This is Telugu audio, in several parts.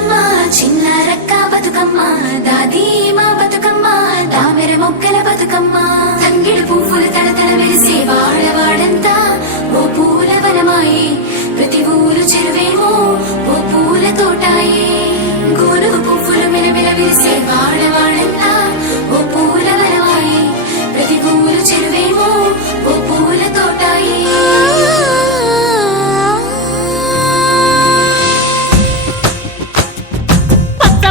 బతుకమ్మ చిన్న రక్క బతుకమ్మ దాది మా బతుకమ్మ దామెర మొక్కల బతుకమ్మ తంగిడు పువ్వులు తడతల మెరిసే వాడవాడంతా ఓ పూల వనమాయే ప్రతి ఊరు చెరువేమో ఓ పూల తోటాయే గోనుగు పువ్వులు మెలమెల విరిసే వాడవాడంతా ఓ పూల వనమాయే ప్రతి ఊరు చెరువేమో ఓ పూల తోటాయే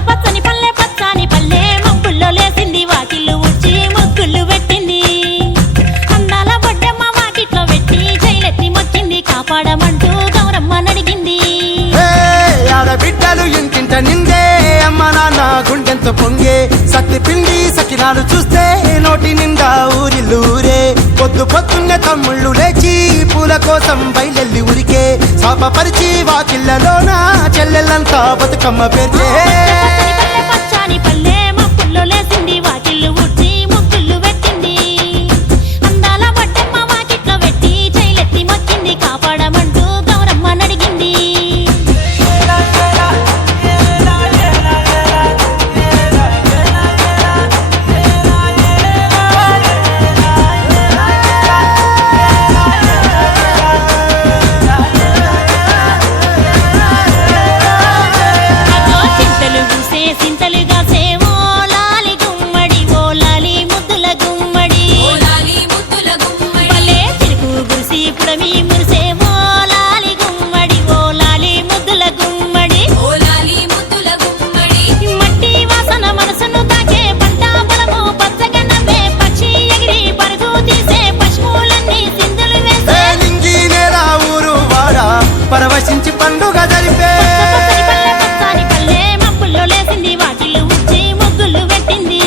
పచ్చని పల్లె పచ్చని పల్లె మబ్బుల్లో లేసింది వాకిళ్ళు ఊడ్చి ముగ్గులు పెట్టింది అందాల బొడ్డమ్మ వాకిట్లో పెట్టి జైలెత్తి మొక్కింది కాపాడమంటూ గౌరమ్మ నడిగింది ఆడబిడ్డలు ఇంటింట నిందే అమ్మ నాన్న గుండెంతో పొంగే సత్తి పిండి సకినాలు చూస్తే నోటి నిండా ఊరిల్లూరే పొద్దు పొద్దున్నే తమ్ముళ్ళు లేచి పూల కోసం బయలెల్లి ఉరికే శాపపరిచి వాకిళ్ళలోన చెల్లెళ్ళంతా బతుకమ్మ పేర్చే పచ్చని పల్లె మబ్బుల్లో లేసింది వాకిళ్ళు ఊడ్చి ముగ్గులు పెట్టింది అందాల బొడ్డమ్మ వాకిట్లో పెట్టి జైలెత్తి మొక్కింది కాపాడమంటూ గౌరమ్మ నడిగింది సింతలుగా సేవో లాలి గుమ్మడి ఓ లాలి ముద్దుల గుమ్మడి భలే తిరుగు గురిసి పుడమి మురిసేవో లాలి గుమ్మడి ఓ లాలి ముద్దుల గుమ్మడి మట్టి వాసన మనసును తాకే పంట పొలము పచ్చగా నవ్వే పక్షి ఎగిరి పరుగు తీసే పశువులన్నీ సింధులు వేసే నింగి నేల ఊరు వాడా పరవశించి పండుగ జరిపే పచ్చని పల్లె మబ్బుల్లో లేసింది వాకిళ్ళు ఊడ్చి ముగ్గులు పెట్టింది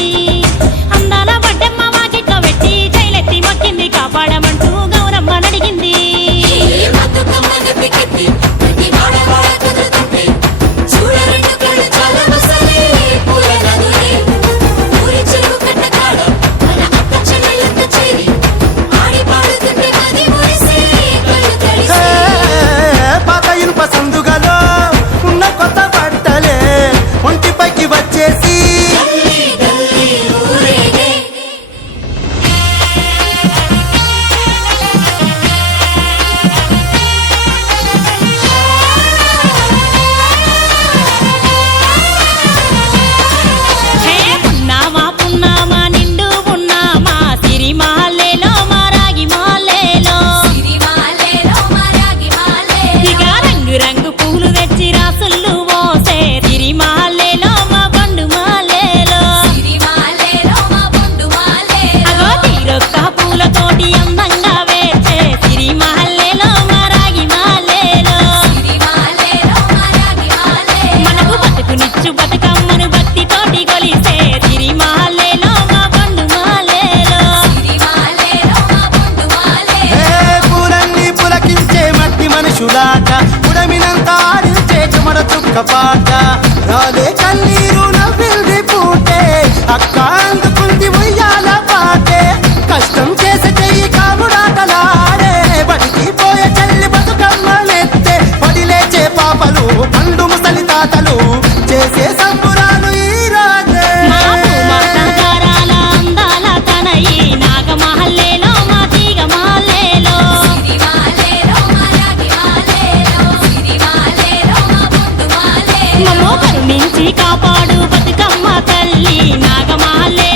అందాల బొడ్డమ్మ వాకిట్లో పెట్టి జైలెత్తి మొక్కింది కాపాడమంటూ గౌరమ్మ నడిగింది పాత ఇనుప సందుగలో ఉన్న కొత్త బట్టలే ఒంటిపైకి వచ్చేసి హే పున్నామా పున్నామా నిండు పున్నామా సిరిమాలేలో మా రాగి మాలేలో ఇక రంగు రంగు పూలు తెచ్చి రాసుళ్ళు మోసే సిరిమాలేలో మా బండు మాలేలో అగో తీరొక్క పూలతోటి అందంగా వేచే సిరిమాలేలో మా రాగి మాలేలో మనకు బతుకునిచ్చు బతుకమ్మను భక్తితోటి కొలిసే సిరిమాలేలో మా బండు మాలేలో పూలన్నీ పులకించే మట్టి మనుషులాట ఉడమినంతా ఆడించే చెమర చుక్క పాట రాలే కన్నీరు నవ్విల్ది పూటే అక్క అందుకుంది ఉయ్యాల పాటే కష్టం చేసే చెయ్యి కాముడాటలాడే బడికి పోయే చెల్లి బతుకమ్మలెత్తే పడి లేచే పాపలు పండు ముసలి తాతలు చేసే సంబురాలు ఈ రాజే మా నగరాల అందాల తనయి నాగమహల్లేలో మా తీగమాలేలో మమ్మో కరుణించి కాపాడు బతుకమ్మ తల్లి నాగమహల్లే